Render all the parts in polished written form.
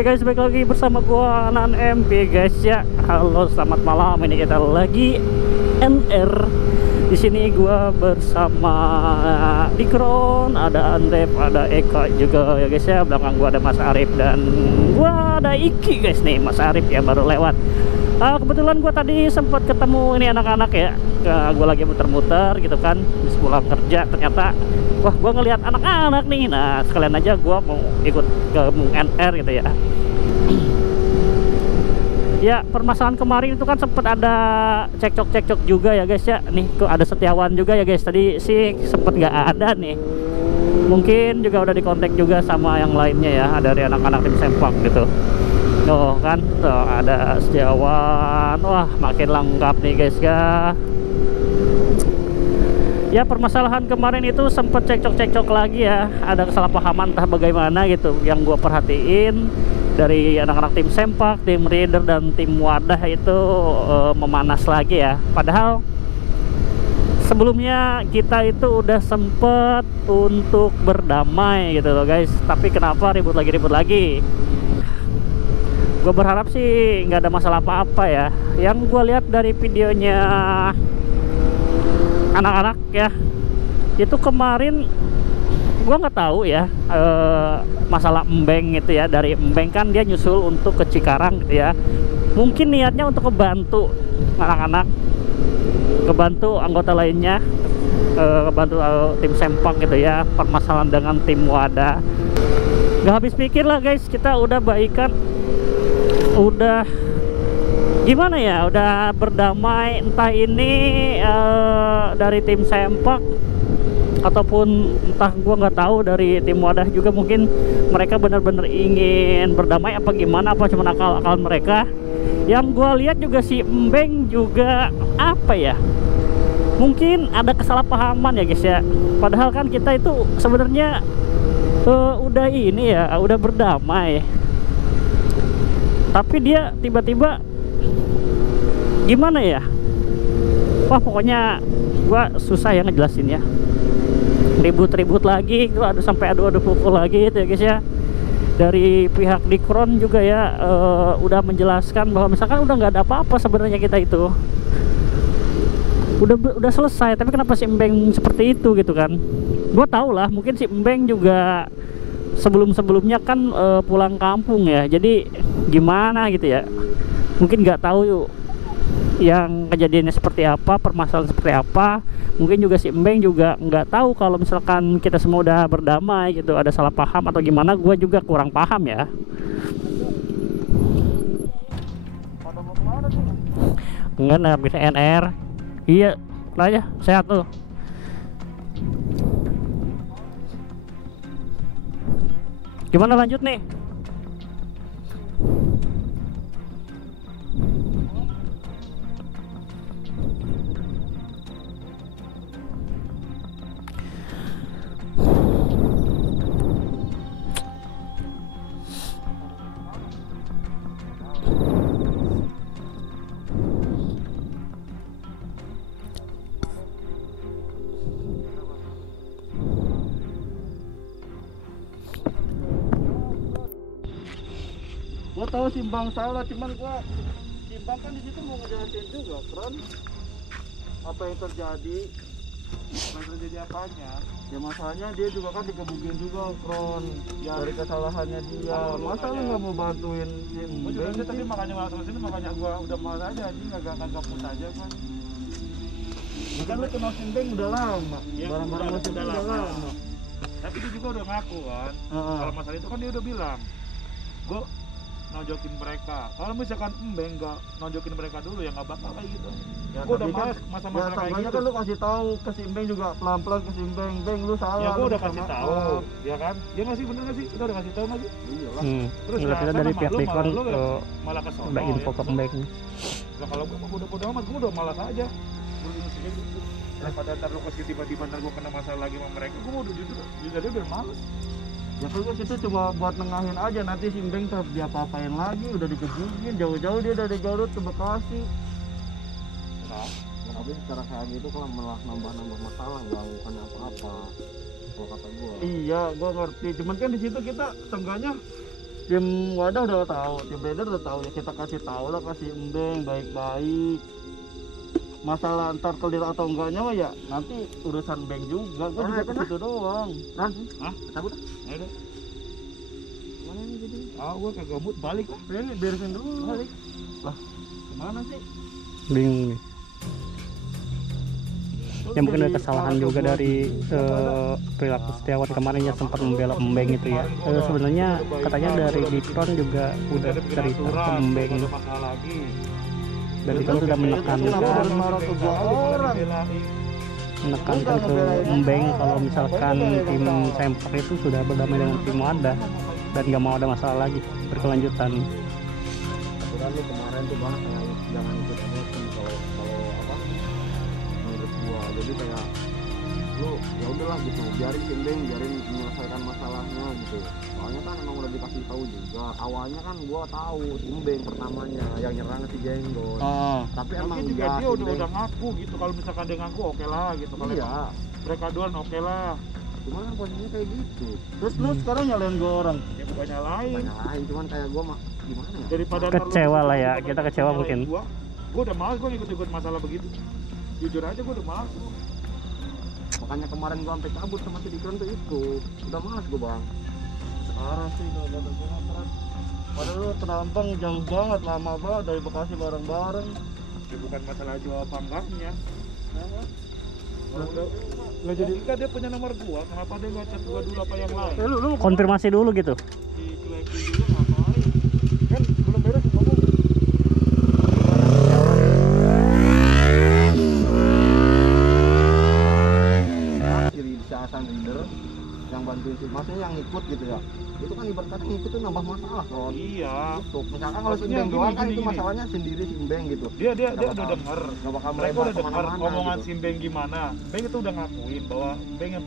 Oke guys, balik lagi bersama gua Nan MP guys ya. Halo, selamat malam. Ini kita lagi NR. Di sini gua bersama Dikron, ada Andrep, ada Eka juga ya guys ya. Belakang gua ada Mas Arif dan gua ada Iki guys nih. Mas Arif ya baru lewat. Kebetulan gua tadi sempat ketemu ini anak-anak ya. Gua lagi muter-muter gitu kan, habis pulang kerja ternyata wah, gua ngelihat anak-anak nih. Nah, sekalian aja gua mau ikut ke NR gitu ya. Ya, permasalahan kemarin itu kan sempat ada cekcok-cekcok juga ya guys ya. Nih, tuh ada Setiawan juga ya guys. Tadi sih sempat nggak ada nih. Mungkin juga udah dikontak juga sama yang lainnya ya, dari anak-anak tim sempak gitu. Tuh kan, tuh ada Setiawan. Wah, makin lengkap nih guys ya. Ya, permasalahan kemarin itu sempat cekcok-cekcok lagi ya. Ada kesalahpahaman entah bagaimana gitu. Yang gua perhatiin dari anak-anak tim sempak, tim reader dan tim wadah itu memanas lagi ya. Padahal sebelumnya kita itu udah sempet untuk berdamai gitu loh guys. Tapi kenapa ribut lagi? Gue berharap sih nggak ada masalah apa-apa ya. Yang gue lihat dari videonya anak-anak ya, itu kemarin gue nggak tahu ya masalah embeng itu ya. Dari embeng kan dia nyusul untuk ke Cikarang gitu ya. Mungkin niatnya untuk kebantu anak-anak, kebantu anggota lainnya, kebantu tim sempak gitu ya. Permasalahan dengan tim wadah nggak habis pikir lah guys. Kita udah baikan, udah gimana ya, udah berdamai. Entah ini dari tim sempak ataupun entah gua nggak tahu dari tim wadah juga, mungkin mereka benar-benar ingin berdamai apa gimana, apa cuma akal-akal mereka. Yang gua lihat juga si Embeng juga apa ya, mungkin ada kesalahpahaman ya guys ya. Padahal kan kita itu sebenarnya udah ini ya, udah berdamai, tapi dia tiba-tiba gimana ya. Wah, pokoknya gua susah ya ngejelasin ya. Ribut-ribut lagi, aduh sampai adu pukul lagi itu ya guys ya. Dari pihak Dikron juga ya udah menjelaskan bahwa misalkan udah nggak ada apa-apa sebenarnya, kita itu udah selesai. Tapi kenapa si Embeng seperti itu gitu kan. Gue tau lah, mungkin si Embeng juga sebelumnya kan pulang kampung ya, jadi gimana gitu ya, mungkin nggak tahu yuk yang kejadiannya seperti apa, permasalahan seperti apa. Mungkin juga si Embeng juga nggak tahu kalau misalkan kita semua udah berdamai gitu, ada salah paham atau gimana. Gue juga kurang paham ya. Enggak, bisa NR. Iya, aja sehat tuh. Gimana lanjut nih? Gua tahu Simbang salah, cuman gua Simbang kan di situ mau ngejelasin juga, Kron. Apa yang terjadi? Yang terjadi apanya? Ya masalahnya dia juga kan dikebukin juga, Kron. Ya, dari kesalahannya dia. Masa lu nggak mau bantuin Gua juga Simbang? tapi makanya malas sama sini, makanya gua udah malas aja anjing, nggak pun aja kan. Kan lu kenal Simbang udah lama. Ya, Barang-barang udah udah lama. lama. Tapi dia juga udah ngaku kan. Kalau masalah itu kan dia udah bilang, gua nojokin mereka. Kalau misalkan Embeng nggak nojokin mereka dulu ya nggak bakal kayak gitu. Ya, Gua udah tapi kan- malas masa-masa Ya, kayak seenggaknya gitu. kan lu kasih tahu ke Simbang juga pelan-pelan ke Simbang, Beng lu salah. Ya gua lu udah minta kasih maaf." tahu, ya kan? Ya nggak sih, bener nggak sih? Kita udah kasih tahu nggak sih? Iyalah. Terus Enggak, kita kenapa dari sama pihak lu Dikron malah lu malah ke sono, udah info ya? ke Embeng. Nah, kalau gua udah bodo amat, gua udah malas aja. Daripada ntar lu kasih tiba-tiba ntar gua kena masalah lagi sama mereka, gua udah jadi udah males. Ya kan itu cuma buat nengahin aja, nanti si Beng tetap dia apa-apain lagi, udah dikebukin jauh-jauh dia dari Garut ke Bekasi. Nah, Tapi secara kayak gitu kalau malah nambah-nambah masalah, nggak bukan apa-apa kalau kata gue. Iya, gua ngerti. Cuman kan di situ kita seenggaknya tim wadah udah tahu, tim leader udah tahu ya, kita kasih tahu lah, kasih embeng baik-baik. Masalah ntar clear atau enggaknya mah ya nanti urusan bank juga, gua juga ke situ doang. Hah? Takut? Ayo deh. Mana ini jadi? Gua kagak mood balik lah. Ini beresin dulu. Balik. Lah, kemana sih? Bingung nih. Ya mungkin ada kesalahan juga dari perilaku Setiawan kemarin yang sempat membela Embeng itu ya. Sebenarnya katanya dari Dikron juga udah cerita ke Embeng, dan Dikron sudah menekankan ke Embeng kalau misalkan tim Semper itu sudah berdamai dengan tim Wadah dan nggak mau ada masalah lagi berkelanjutan. Aturan lu kemarin tuh bang kayak jangan ikut emosi kalau apa menurut gua. Jadi kayak lu ya udahlah gitu, biarin Simbeng, biarin menyelesaikan masalahnya gitu. Soalnya kan emang udah dikasih tahu juga. Awalnya kan gua tahu Simbeng pertamanya yang nyerang si Jenggot. Tapi emang juga ya, dia Simbeng, udah ngaku gitu. Kalau misalkan dia ngaku oke lah gitu. Kalau iya. mereka duluan oke lah. Cuman kan posisinya kayak gitu. Terus lu sekarang nyalain gua orang. Ya bukan nyalain. Banyak lain, cuman kayak gua mah gimana ya? Daripada Kecewa lah ya, kita kecewa mungkin. Gua udah males gua ikut-ikut masalah begitu. Jujur aja gua udah males. Makanya kemarin gua sampai cabut sama si Dikron tuh itu. Udah malas gua bang. Sekarang sih kalau ada gua padahal lu Penampang jauh banget, lama banget dari Bekasi bareng-bareng. Ya bukan masalah jual apa enggaknya. Kalau udah nggak jadi kan dia punya nomor gua, kenapa dia nggak chat gua dulu apa yang lain? Lu Konfirmasi dulu gitu. Dicuekin juga ngapain? Kan belum beres ngomong. Ciri si Hasan leader yang bantuin si, maksudnya yang ikut gitu ya. Itu kan ibarat kata ngikut tuh nambah masalah Ron. Iya. Tuh, misalkan kalau Maksudnya Simbeng doang kan gini, itu gini. masalahnya sendiri Simbeng gitu. Dia Nggak udah bakal- denger. Gak bakal Mereka melebar udah denger kemana-mana omongan gitu. si Beng gimana. Beng itu udah ngakuin bahwa Beng yang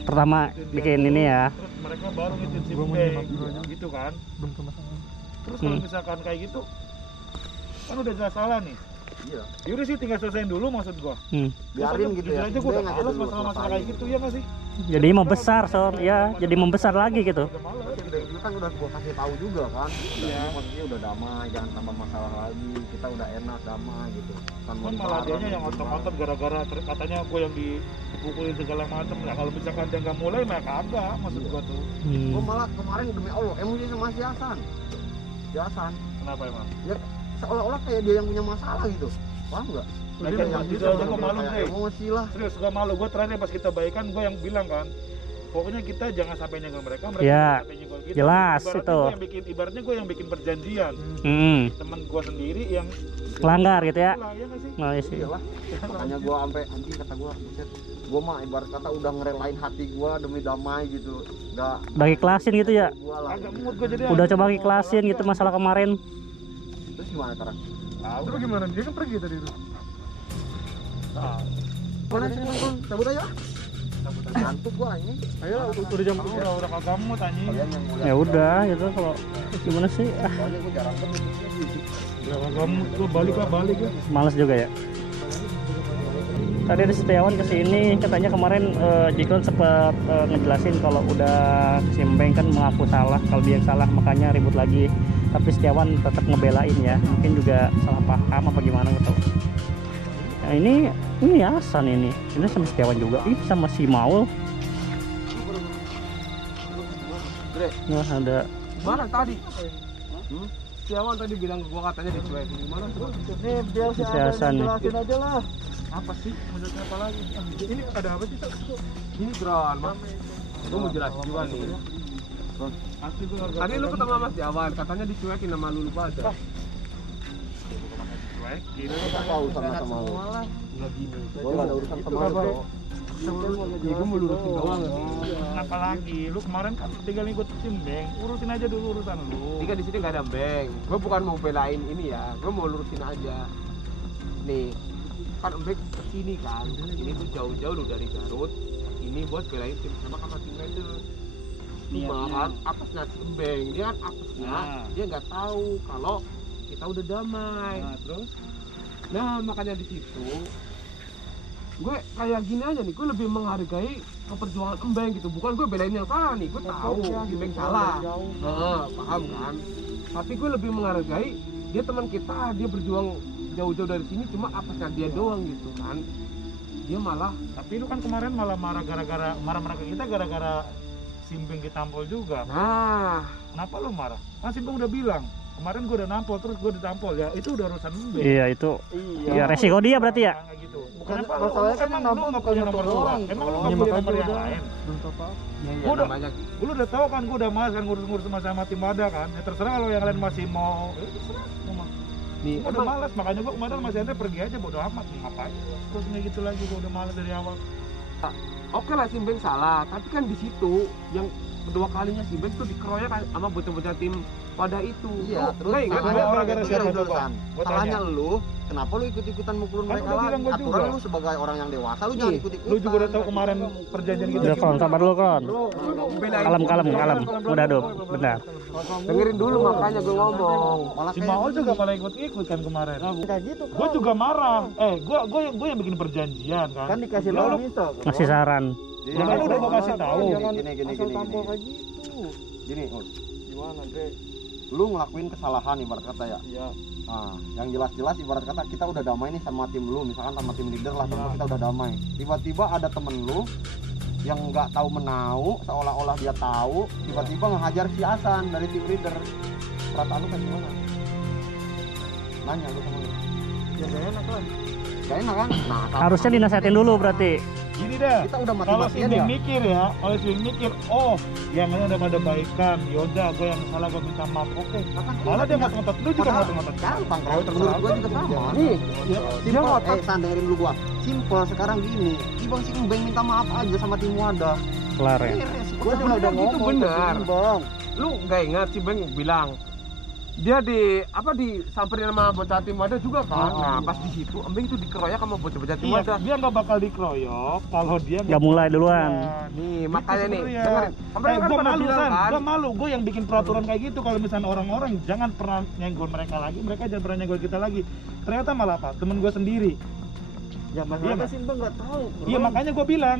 Pertama bikin ini ya. terus mereka baru ngikutin si Beng gitu kan. Terus kalau misalkan kayak gitu kan udah jelas salah nih. Iya. Yaudah sih tinggal selesaiin dulu maksud gua. Biarin gitu ya. Jujur aja gua udah Simbeng aja males dulu masalah-masalah kayak selesai. gitu ya nggak sih? Jadi membesar ya, jadi membesar lagi gitu. Udah males. Itu kan udah gua kasih tahu juga kan. Iya. Posisinya udah damai, jangan tambah masalah lagi. Kita udah enak damai gitu. Kan malah dianya yang otot-otot gara-gara katanya gue yang dipukulin segala macam. Nah kalau misalkan dia nggak mulai mah kagak maksud gua tuh. Gua malah kemarin demi Allah emosi sama si Hasan. Si Hasan. Kenapa emang? Ya seolah-olah kayak dia yang punya masalah gitu. Paham nggak? Nah, Dia kan yang itu gitu, aja gua malu, kayak Bre. emosi lah. Serius gua malu. Gue terakhir pas kita baikan gue yang bilang kan, pokoknya kita jangan sampai nyenggol mereka, mereka Ya, jangan sampai nyenggol kita. jelas Ibaratnya itu. Ibaratnya gue yang bikin perjanjian. Temen gue sendiri yang Langgar gitu ya. lah, ya nggak sih? Nah, sih. Iyalah. Makanya gua sampai anjing kata gua, buset. Gua mah ibarat kata udah ngerelain hati gua demi damai gitu. Enggak Udah ikhlasin gitu ya. gua lah. Agak mood gue jadi. Udah coba ikhlasin gitu masalah kemarin. Terus gimana sekarang? Tahu. Terus gimana? Dia kan pergi tadi itu. Mana sih Bang? Cabut aja. Ngantuk gua ini. Ayo udah jam Udah kagak mood anjing. Kalian yang mulai. Ya udah gitu kalau gimana sih? Soalnya gua jarang banget. Udah kagak mood gue balik ya. Males juga ya. Tadi ada Setiawan kesini, katanya kemarin Dikron sempat ngejelasin kalau udah Simbeng kan mengaku salah, kalau dia yang salah makanya ribut lagi. Tapi Setiawan tetap ngebelain ya, mungkin juga salah paham apa gimana gitu. Nah, ini Hasan ini sama Setiawan juga, sama si Maul. Nah ada Mana tadi? Siawan tadi bilang gua katanya dicuekin. Gimana tuh? Nih dia si Hasan nih. jelasin aja lah. Apa sih? Mau jelasin apa lagi? Ini ada apa sih? Ini Dron, Mas. Gua mau jelasin juga nih. Asli gue kagak. Tadi lu ketemu sama Siawan, katanya dicuekin sama lu lupa aja. Cuekin. Apa urusan sama lu? Enggak gini. Gua enggak ada urusan sama lu, Bro. Ya gua mau lurusin doang. Kenapa lagi? Lu kemarin kan tinggal ikut Simbeng, urusin aja dulu urusan lu. Ini kan di sini nggak ada bank. Gue bukan mau belain ini ya. Gue mau lurusin aja. Nih, kan Embek kesini kan. Ini tuh jauh-jauh lu dari Garut. Ini buat belain tim sama tim leader. Cuma kan apesnya si Embeng. Dia kan apesnya. Nah. Dia nggak tahu kalau kita udah damai. Nah, terus Nah, makanya di situ gue kayak gini aja nih, gue lebih menghargai keperjuangan Embeng gitu, bukan gue belain yang salah nih, gue tahu Embeng salah, paham kan, tapi gue lebih menghargai dia teman kita, dia berjuang jauh-jauh dari sini, cuma apesnya dia doang gitu kan, dia malah. Tapi lu kan kemarin malah marah ke kita gara-gara Simbeng ditampol juga. Nah, Kenapa lu marah? Kan Simbeng udah bilang kemarin gue udah nampol, terus gue ditampol, ya itu udah urusan Embeng. Iya itu. Ya resiko dia berarti ya. Kayak gitu. Bukan Kenapa masalahnya kan emang nampol lu nggak punya nomor dua? Emang lu nggak punya nomor yang lain? ya Udah. namanya Lu udah tahu kan gue udah malas kan ngurus-ngurus sama tim ada kan. Ya terserah kalau yang lain masih mau, ya terserah. nih, Gue udah malas, makanya gue kemarin masih Andre pergi aja, bodo amat, ngapain terus kayak gitu lagi, gue udah malas dari awal. oke lah Simbeng salah, tapi kan di situ yang kedua kalinya Simbeng tuh dikeroyok sama bocah-bocah tim pada itu. Iya, terus nggak ingat makanya kan? gara-gara siapa Itu coba? urusan. Gua Salahnya tanya. lu, kenapa lu ikut-ikutan mukulin Kan mereka udah lagi? bilang gua Aturan juga. lu sebagai orang yang dewasa lu Nih, jangan ikut-ikutan. Lu juga udah tahu kemarin perjanjian kita Udah Kon, sabar dulu Kon. Belain Kalem. Udah Dop, benar. dengerin dulu makanya gue ngomong. Malah Si kayak Mao juga malah ikut-ikut kan kemarin. Kayak gitu Gue juga marah. Gue yang bikin perjanjian kan. kan dikasih Lu- tahu lu bisa. Ngasih saran. Ya kan udah gua kasih tahu. Gini. Gini, Ud. Gimana, Dre? Lu ngelakuin kesalahan ibarat kata ya. Iya. Nah, yang jelas-jelas ibarat kata kita udah damai nih sama tim lu, misalkan sama tim leader lah, contoh kita udah damai. Tiba-tiba ada temen lu yang nggak tahu menau, seolah-olah dia tahu, tiba-tiba ngehajar si Hasan dari tim leader. Perasaan lu kayak gimana? Nanya lu sama lu. Ya gak enak lah. Gak enak kan? Nah, Harusnya dinasehatin dulu berarti. Gini dah. kita udah Kalau mati-matian Simbeng ya. mikir ya, kalau Simbeng mikir, oh yang lain udah pada baikan, yaudah gue yang salah gue minta maaf, oke. Malah dia ngotot-ngotot, lu juga ngotot-ngotot. Gampang, kalau menurut gua juga sama. Nih, Simple, San dengerin dulu gua. Simple sekarang gini, Ibang si Embeng minta maaf aja sama tim Wadah. Kelar ya. Beres. Gua juga udah gitu ngomong benar. Bang. lu nggak ingat Simbeng bilang dia disamperin sama bocah tim ada juga kan. Nah, pas di situ Embeng itu dikeroyok sama bocah-bocah tim Iya, ada. dia nggak bakal dikeroyok kalau dia Nggak mulai duluan. Nih, makanya nih, sebenarnya. dengerin. Embeng kan Gue pernah malu bilang kan. gue malu, gue yang bikin peraturan kayak gitu. Kalau misalnya orang-orang jangan pernah nyenggol mereka lagi, mereka jangan pernah nyenggol kita lagi. Ternyata malah apa? Temen gue sendiri. Ya Iya, masalahnya Mas. sih Bang nggak tahu. Bro. Iya makanya gue bilang,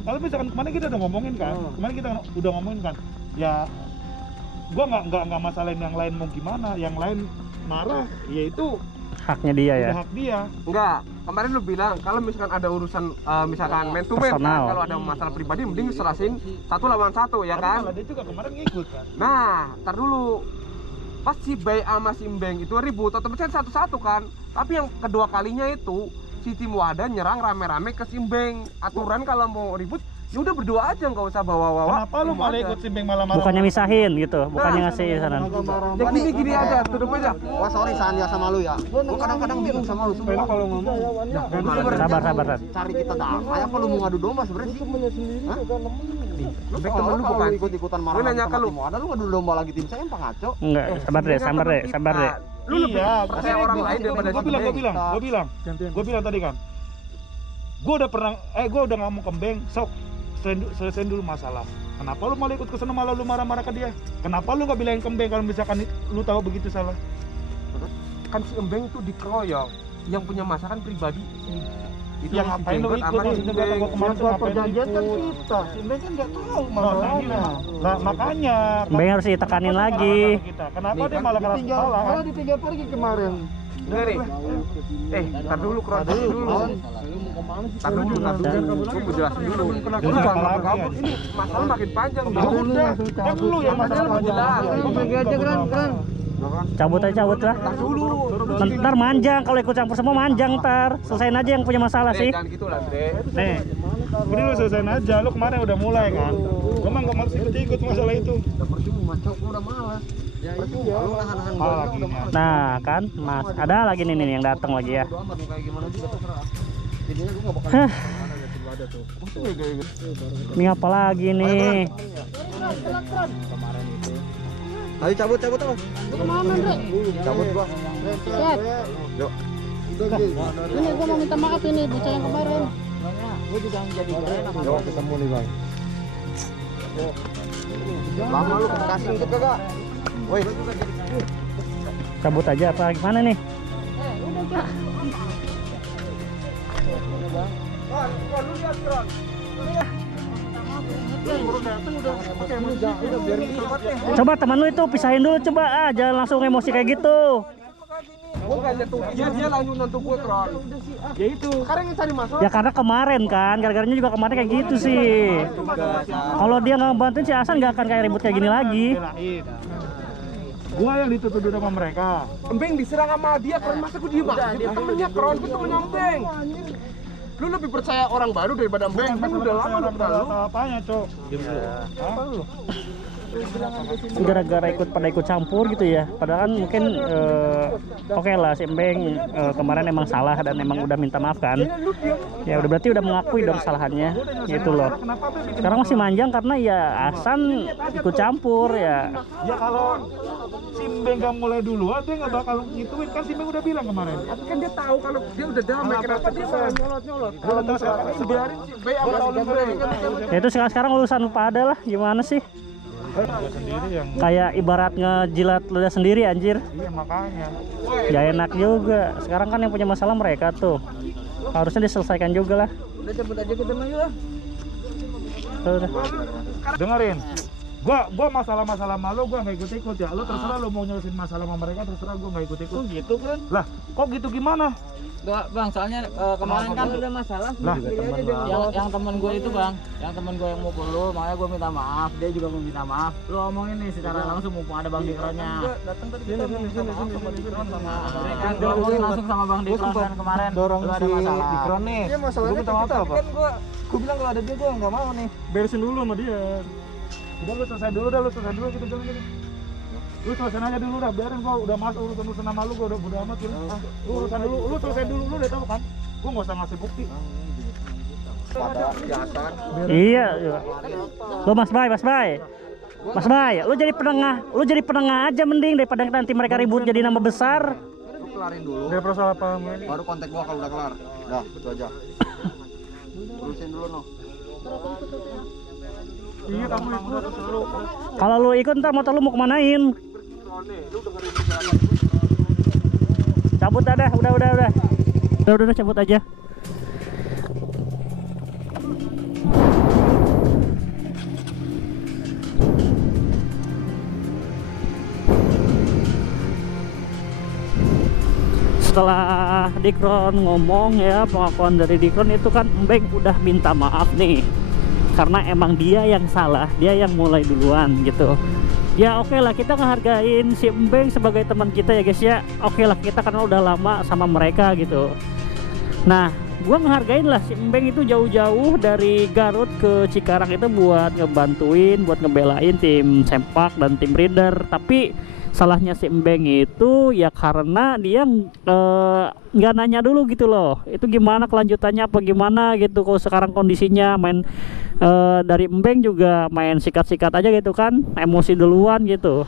kalau misalkan kemarin kita udah ngomongin kan, kemarin kita udah ngomongin kan, ya gue nggak masalahin yang lain mau gimana, yang lain marah, ya itu Haknya dia ya. udah hak dia. Enggak, kemarin lu bilang kalau misalkan ada urusan misalkan man to man Personal. kan, kalau ada masalah pribadi mending serasin 1 lawan 1 ya Tapi kan. malah dia juga kemarin ngikut kan. Nah, ntar dulu. Pas si Bay sama si Embeng itu ribut, otomatis satu-satu kan. Tapi yang kedua kalinya itu si tim Wadah nyerang rame-rame ke Simbeng. Aturan kalau mau ribut, ya udah berdua aja, nggak usah bawa-bawa. Kenapa lu tim malah Wadah. ikut Simbeng malah marah? Bukannya misahin gitu, bukannya ngasih saran. Ya gini aja, tutup aja. Wah sorry San ya sama lu ya. Gua kadang-kadang bingung sama lu semua. Kalau ngomong Sabar. Cari kita damai apa lu mau ngadu domba sebenarnya sih? Hah? Lu Embeng kalau temen lu kalau bukan. ikut-ikutan marah Gue nanya sama ke lu. tim Wadah, lu ngadu domba lagi tim saya apa ngaco? Enggak, sabar deh. Lu lebih Iya, percaya gua- orang gua- lain gua- daripada gua si bilang, Embeng. gue bilang tadi kan, gue udah pernah, gue udah ngomong ke Embeng, sok selesaiin dulu masalah. Kenapa lu malah ikut ke sana, malah lu marah-marah ke dia? Kenapa lu nggak bilangin ke Embeng kalau misalkan lu tahu begitu salah? Kan si Embeng itu dikeroyok, yang punya masalah kan pribadi. Itu Yang ngapain lu ikut? Maksudnya kata gue kemarin tuh Buat ngapain lu perjanjian kan ikut? kita. Si Bang kan nggak tahu Nah, masalahnya. makanya. Mbak harus ditekanin Kenapa lagi. dia marah sama kita? Kenapa dia malah keras Ditinggal, kepala? malah ditinggal pergi kemarin. Enggak nih. Ntar dulu kronologi dulu. Ntar dulu. Gue mau jelasin dulu. Lu jangan kabur. Ini masalah makin panjang. Ya udah, kan lu yang masalah Jelas. panjang. Pergi aja kan. Cabut lah. Ntar dulu. Ntar manjang, kalau ikut campur semua manjang ntar. Selesain aja yang punya masalah sih. Jangan gitu lah, Dre. Nih, ini lu selesaiin aja. Lu kemarin udah mulai kan? Gue mah nggak mau ikut masalah itu. Udah percuma, cok, gua udah malas. Ya iya, lu nahan-nahan gua. Malah gini. Nah kan, Mas, ada lagi nih yang datang lagi ya. Bodo amat mau kayak gimana juga terserah. Jadinya gua enggak bakal Hah. ada tuh. Ini apa lagi nih? Ayo cabut apa? Kemana, Dre? Cabut gua. Set. Yuk. Ini gua mau minta maaf ini bocah yang kemarin. Yuk ketemu nih, Bang. Lama lu kasih ikut kagak? Woi, Cabut aja apa gimana nih? Lu lihat Kron. Coba teman lu itu pisahin dulu coba, jangan langsung emosi kayak gitu. Gue gak nyentuh dia langsung nyentuh gue Kron. Ya itu. Sekarang yang cari masalah. Ya karena kemarin kan, gara-garanya juga kemarin kayak gitu sih. Kalau dia nggak bantuin si Hasan nggak akan kayak ribut kayak gini lagi. Gua yang ditutup sama mereka. Embeng diserang sama dia, Kron masa gue diem aja? Dia temennya Kron, gue temennya Embeng. Lu lebih percaya orang baru daripada Embeng. Embeng udah lama lu kenal lu. Apanya, Cok? Apa lu? Gara-gara pada ikut campur gitu ya. Padahal kan mungkin oke lah si Embeng kemarin emang salah dan emang udah minta maaf kan. Ya udah berarti udah mengakui dong kesalahannya gitu loh. Sekarang masih manjang karena ya Hasan ikut campur ya. Ya kalau si Embeng gak mulai duluan, dia gak bakal ngituin, kan si Embeng udah bilang kemarin. Tapi kan dia tahu kalau dia udah damai, kenapa dia malah nyolot-nyolot? Gua tahu siapa Biarin si Embeng sama si Embeng. Ya itu sekarang urusan pada lah, gimana sih? sendiri yang Kayak ibarat ngejilat ludah sendiri anjir. iya makanya. Ya enak juga. Sekarang kan yang punya masalah mereka tuh. Harusnya diselesaikan juga lah. Udah cepet aja kita main lah. Udah. Dengerin. Gua masalah-masalah malu gua nggak ikut-ikut ya. Lu terserah lu mau nyelesain masalah sama mereka, terserah gua nggak ikut-ikut. Oh gitu kan? Lah, kok gitu gimana? Enggak bang, soalnya kemarin kan udah masalah. Lah, Yang temen gue itu bang, yang temen gue yang mukul lu, makanya gue minta maaf, dia juga mau minta maaf. Lu omongin nih secara langsung mumpung ada bang Dikronnya. Datang tadi kita minta maaf sama Dikron sama Kan gue omongin langsung sama bang Dikron kan kemarin. dorong Lu ada si masalah. Dikron nih. Dia masalahnya Lu minta maaf tapi apa? kan gua bilang kalau ada dia gua nggak mau nih. Beresin dulu sama dia. udah lu selesai dulu kita jalan gini. Lu selesai aja dulu dah, biarin gua udah masuk urusan sama lu, gua udah bodo amat gitu. Lu urusan dulu, lu selesai dulu, lu udah tahu kan? Gua nggak usah ngasih bukti. Pada kejahatan. Iya. Lo Mas Bay, lu jadi penengah aja mending daripada nanti mereka ribut jadi nama besar. Lu kelarin dulu. Dia persoal apa? Baru kontak gua kalau udah kelar. Udah, itu aja. Urusin dulu noh. Iya, kamu ikut lu. Kalau lu ikut ntar motor lu mau kemanain? Cabut ada, udah cabut aja. Setelah Dikron ngomong ya, pengakuan dari Dikron itu kan Embeng udah minta maaf nih karena emang dia yang salah, dia yang mulai duluan gitu. Ya oke lah, kita ngehargain si Embeng sebagai teman kita ya guys ya. Oke lah, kita karena udah lama sama mereka gitu. Nah, gua ngehargain lah si Embeng itu jauh-jauh dari Garut ke Cikarang itu buat ngebantuin, buat ngebelain tim Sempak dan tim Rider. Tapi salahnya si Embeng itu ya karena dia nggak nanya dulu gitu loh, itu gimana kelanjutannya apa gimana gitu. Kalau sekarang kondisinya main dari Embeng juga main sikat-sikat aja gitu kan, emosi duluan gitu.